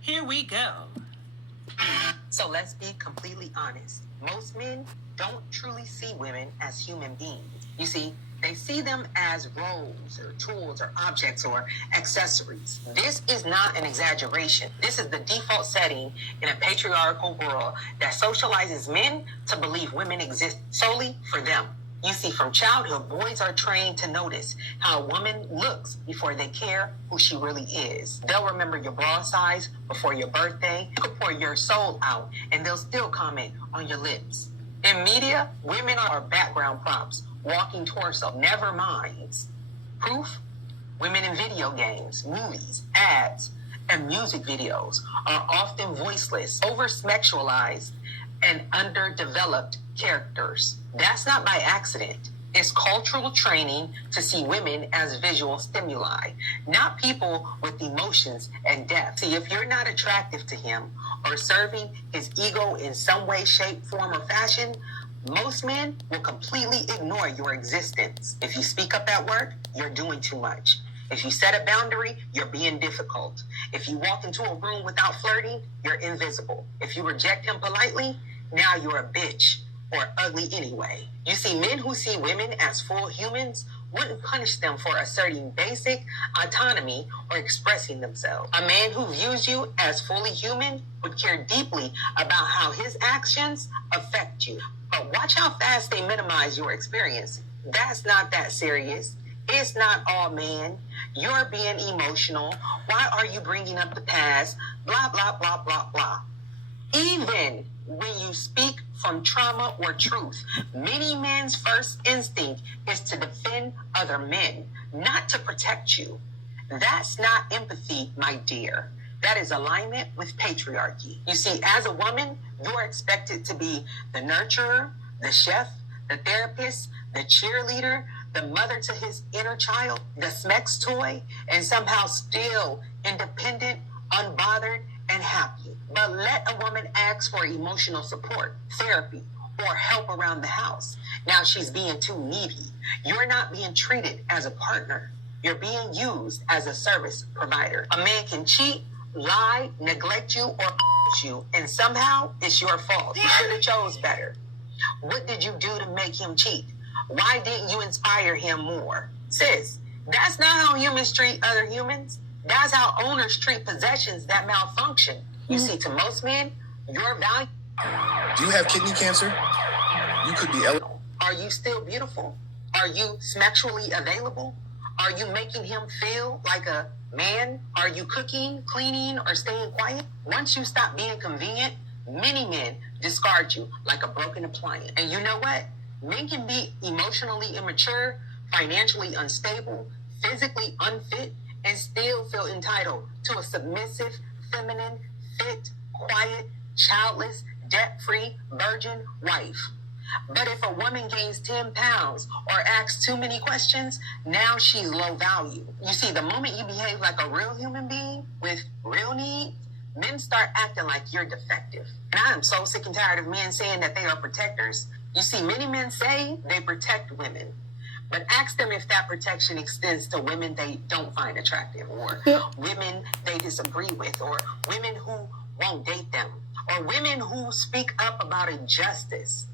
Here we go. So let's be completely honest. Most men don't truly see women as human beings. You see, they see them as roles or tools or objects or accessories. This is not an exaggeration. This is the default setting in a patriarchal world that socializes men to believe women exist solely for them. You see, from childhood, boys are trained to notice how a woman looks before they care who she really is. They'll remember your bra size before your birthday. You can pour your soul out, and they'll still comment on your lips. In media, women are background props, walking torso, never minds. Proof? Women in video games, movies, ads, and music videos are often voiceless, over-sexualized, and underdeveloped characters. That's not by accident. It's cultural training to see women as visual stimuli, not people with emotions and depth. See, if you're not attractive to him or serving his ego in some way, shape, form, or fashion, most men will completely ignore your existence. If you speak up at work, you're doing too much. If you set a boundary, you're being difficult. If you walk into a room without flirting, you're invisible. If you reject him politely, now you're a bitch or ugly anyway. You see, men who see women as full humans wouldn't punish them for asserting basic autonomy or expressing themselves. A man who views you as fully human would care deeply about how his actions affect you. But watch how fast they minimize your experience. That's not that serious. It's not all man. You're being emotional. Why are you bringing up the past? Blah, blah, blah, blah, blah. Even when you speak from trauma or truth, many men's first instinct is to defend other men, not to protect you. That's not empathy, my dear. That is alignment with patriarchy. You see, as a woman, you're expected to be the nurturer, the chef, the therapist, the cheerleader, the mother to his inner child, the Smex toy, and somehow still independent, unbothered, and happy. But let a woman ask for emotional support, therapy, or help around the house. Now she's being too needy. You're not being treated as a partner. You're being used as a service provider. A man can cheat, lie, neglect you, or you, and somehow it's your fault. You should have chose better. What did you do to make him cheat? Why didn't you inspire him more? Sis, that's not how humans treat other humans. That's how owners treat possessions that malfunction. You see, to most men, your value. Do you have kidney cancer? You could be Are you still beautiful? Are you sexually available? Are you making him feel like a man? Are you cooking, cleaning, or staying quiet? Once you stop being convenient, many men discard you like a broken appliance. And you know what? Men can be emotionally immature, financially unstable, physically unfit, and still feel entitled to a submissive, feminine, fit, quiet, childless, debt-free, virgin wife. But if a woman gains 10 pounds or asks too many questions, now she's low value. You see, the moment you behave like a real human being with real needs, men start acting like you're defective. And I am so sick and tired of men saying that they are protectors. You see, many men say they protect women, but ask them if that protection extends to women they don't find attractive, or women they disagree with, or women who won't date them, or women who speak up about injustice.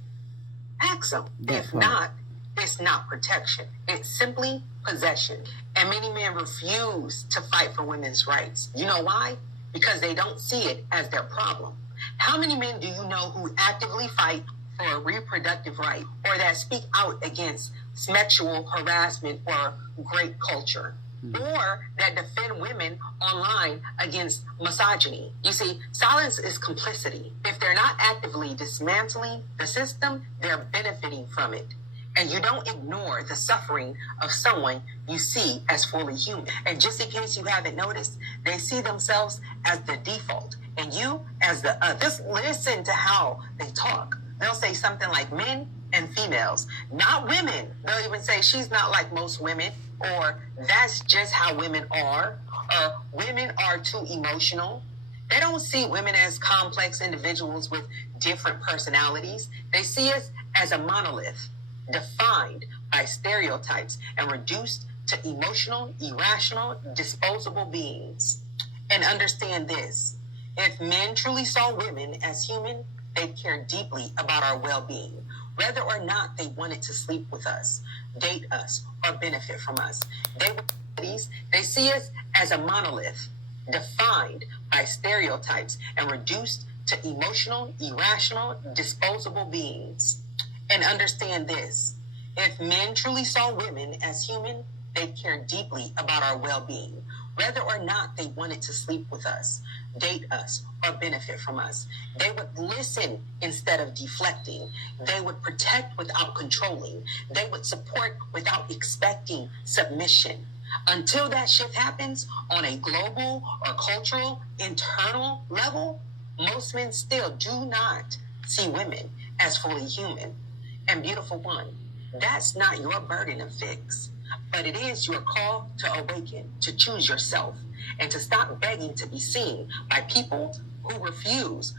Ask them. If not, it's not protection. It's simply possession. And many men refuse to fight for women's rights. You know why? Because they don't see it as their problem. How many men do you know who actively fight for a reproductive right, or that speak out against sexual harassment or rape culture, or that defend women online against misogyny? You see, silence is complicity. If they're not actively dismantling the system, they're benefiting from it. And you don't ignore the suffering of someone you see as fully human. And just in case you haven't noticed, they see themselves as the default and you as the just listen to how they talk. They'll say something like men and females, not women. They'll even say she's not like most women, or that's just how women are, or women are too emotional. They don't see women as complex individuals with different personalities. They see us as a monolith, defined by stereotypes and reduced to emotional, irrational, disposable beings. And understand this, If men truly saw women as human, they'd care deeply about our well-being, whether or not they wanted to sleep with us, date us, or benefit from us. They see us as a monolith, defined by stereotypes and reduced to emotional, irrational, disposable beings. And understand this: if men truly saw women as human, they'd care deeply about our well-being, whether or not they wanted to sleep with us, date us, or benefit from us. They would listen instead of deflecting. They would protect without controlling. They would support without expecting submission. Until that shift happens on a global or cultural, internal level, most men still do not see women as fully human. And beautiful one, that's not your burden to fix, but it is your call to awaken, to choose yourself, and to stop begging to be seen by people who refuse